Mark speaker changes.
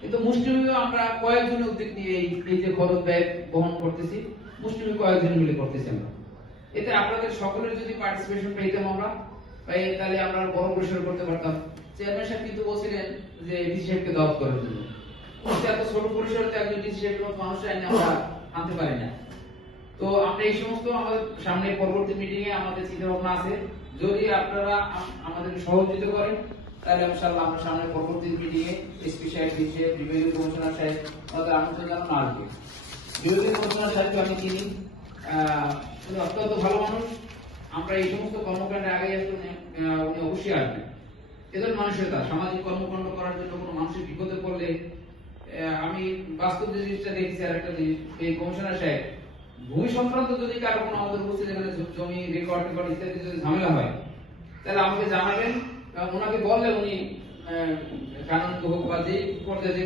Speaker 1: কিন্তু মুসলিমীও আমরা কয়েকজন উদ্যোগ নিয়ে এই যে খরচ ব্যয় বহন করতেছি, মুসলিমী কয়েকজন মিলে করতেছি আমরা। এতে আপনাদের সকলের যদি পার্টিসিপেশন পেতাম আমরা তাহলে আমরা বড় পরিসর করতে পারতাম। চেয়ারম্যান সাহেব কিন্তু বলছিলেন যে ডিসি সাহেবকে দাওয়াত করার জন্য। এত ছোট পরিসরে তো একজন ডিসি সাহেবের মতো মানুষ আইনে আমরা আনতে পারি না। তো আমরা এই সমস্ত আমাদের সামনে পরবর্তী মিটিং এ আমাদের চিন্তা ভাবনা আছে। যদি আপনারা আমাদের সহযোগিতা করেন তাহলে ইনশাআল্লাহ আমরা সামনে পরবর্তী মিটিং এ এসপি ডিসি বিভাগীয় কমিশনার সাহেব তাদের আমন্ত্রণ জানানো আসবে। বিরোধী কমিশনার সাহেবকে আমি চিনি উনি অত্যন্ত ভালো মানুষ। আমরা এই সমস্ত কর্মকাণ্ডে আগে আসলে উনি অবশ্যই আসবেন। এদের মানুষের সামাজিক কর্মকাণ্ড করার জন্য কোনো মানুষের বিপদে পড়লে আমি বাস্তব যে জিনিসটা দেখেছি আর একটা জিনিস, এই কমিশনার সাহেব, ভূমি সংক্রান্ত যদি কারও কোনো আমাদের উপস্থিত এখানে জমি রেকর্ড রেকর্ড ইত্যাদি যদি ঝামেলা হয়, তাহলে আমাকে জানাবেন। ওনাকে বললেন উনি কানন্দ কানুন হোক বা যে পর্যায়ে যে